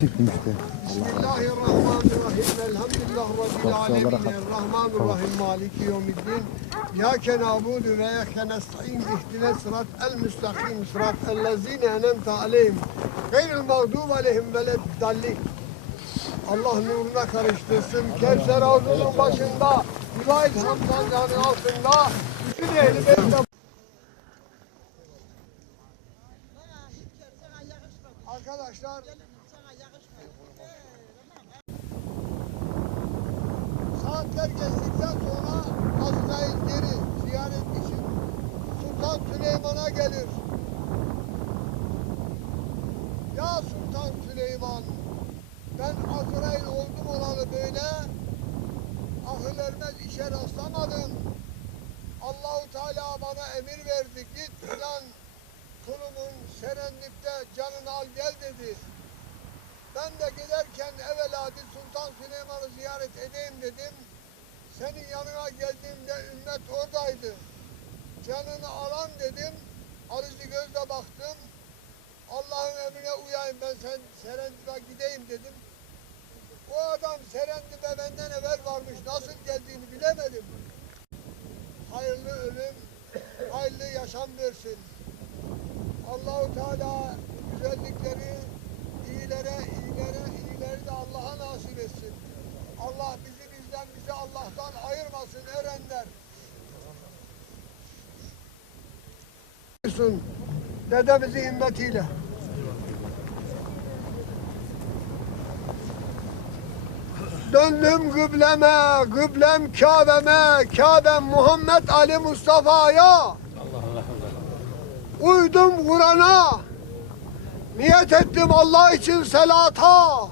Bismillahirrahmanirrahim. Elhamdülillah Rabbil alemin. Rahmanirrahim. Maliki yevmiddin. İyyâke ve iyyâke nesta'in. İhdine sırat el müstakim. Sırat ellezîne enemte aleyhim. Gayril mağdûb aleyhim. Allah nuruna karıştırsın. Kevser havzunun başında. İlahi Hamdan'ın altında. Bütün ehli beytte Arkadaşlar Saatler geçtikten sonra Azrail geri ziyaret için Sultan Süleyman'a gelir. Ya Sultan Süleyman ben Azrail oldum olalı böyle ahıl ermez işe rastlamadım. Allahu Teala bana emir verdi git filan kulumun Serendip'te canını al gel dedi. Ben de giderken evvela bir Sultan Süleyman'ı ziyaret edeyim dedim. Senin yanına geldiğimde ümmet oradaydı. Canını alan dedim. Alıcı gözle baktım. Allah'ın emrine uyayım ben sen Serendip'e gideyim dedim. O adam Serendip'e benden evvel varmış. Nasıl geldiğini bilemedim. Hayırlı ölüm, hayırlı yaşam versin. Allahu Teala güzellikleri iyilere, iyilere, iyileri de Allah'a nasip etsin. Allah bizi bizden, bizi Allah'tan ayırmasın erenler. Dedemizin himmetiyle. Döndüm kıbleme, kıblem Kabe'me, Kabe'm Muhammed Ali Mustafa'ya. Uydum Kur'an'a. Niyet ettim Allah için selata.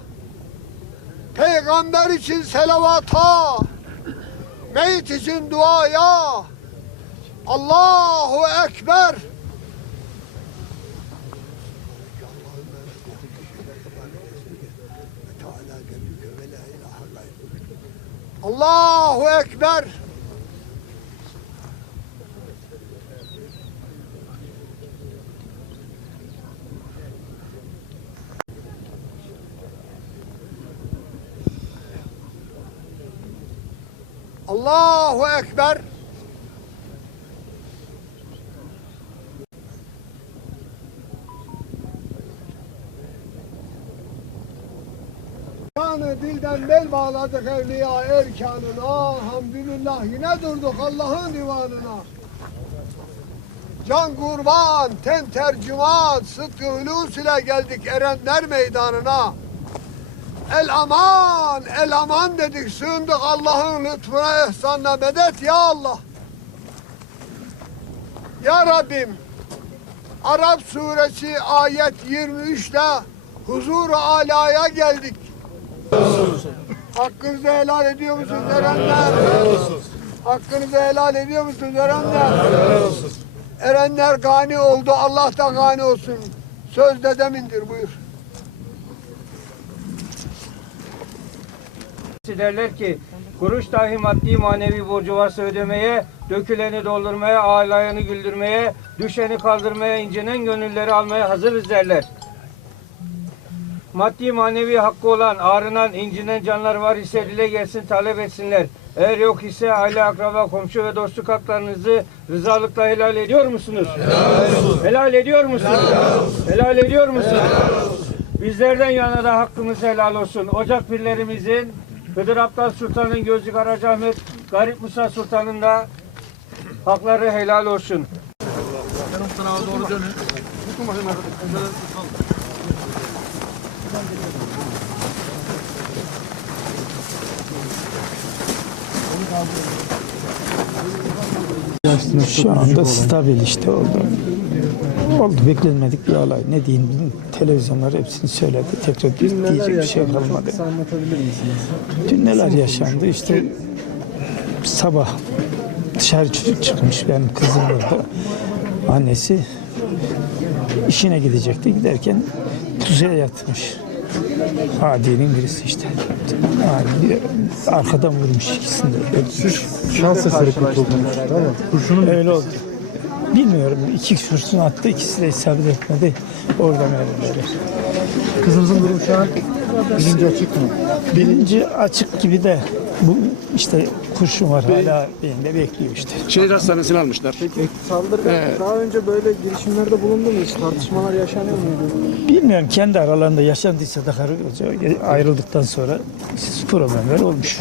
Peygamber için selavata. Meyit için duaya. Allahu Ekber. Allahu Ekber. Allahu Ekber. Kanı dilden bel bağladık evliya erkanına. Hamdülillah yine durduk Allah'ın divanına. Can kurban, ten tercüman, sıdkı hülus ile geldik erenler meydanına. El aman, el aman dedik, sığındık Allah'ın lütfuna, ihsanına medet ya Allah. Ya Rabbim, Arap suresi ayet 23'te huzur-u alaya geldik. Hakkınızı helal ediyor musunuz erenler? Hakkınızı helal ediyor musunuz erenler? Erenler gani oldu, Allah da gani olsun. Söz dedemindir buyur. Derler ki kuruş dahi maddi manevi borcu varsa ödemeye, döküleni doldurmaya, ağlayanı güldürmeye, düşeni kaldırmaya, incinen gönülleri almaya hazırız derler. Maddi manevi hakkı olan, ağrınan, incinen canlar var ise dile gelsin talep etsinler. Eğer yok ise aile, akraba, komşu ve dostluk haklarınızı rızalıkla helal ediyor musunuz? Helal, ediyor musunuz? Helal, ediyor musunuz? Bizlerden yana da hakkımız helal olsun. Ocak pirlerimizin Hıdır Abdal Sultan'ın Gözlü Karacaahmet, Garip Musa Sultan'ın da hakları helal olsun. Şu anda stabil işte oldu. Oldu beklenmedik bir olay. Ne diyeyim televizyonlar hepsini söyledi. Tekrar diyecek bir şey kalmadı. Dün neler yaşandı işte sabah dışarı çocuk çıkmış benim kızım orada. Annesi işine gidecekti. Giderken pusuya yatmış. Adi'nin birisi işte. Bir arkadan vurmuş ikisini de. Şans eseri kurtuldunuz. Değil mi? Kurşunun Öyle oldu. Bilmiyorum. İki kurşun attı. ikisi de isabet etmedi. Oradan öldüler. kızınızın durumu şu an bilinci açık mı? Birinci açık gibi de bu işte kurşun var hala beyinde bekliyor işte. Şehir hastanesine almışlar. Saldırı daha önce böyle girişimlerde bulundu mu hiç? Tartışmalar yaşanıyor muydu? Bilmiyorum kendi aralarında yaşandıysa da ayrıldıktan sonra problemler olmuş.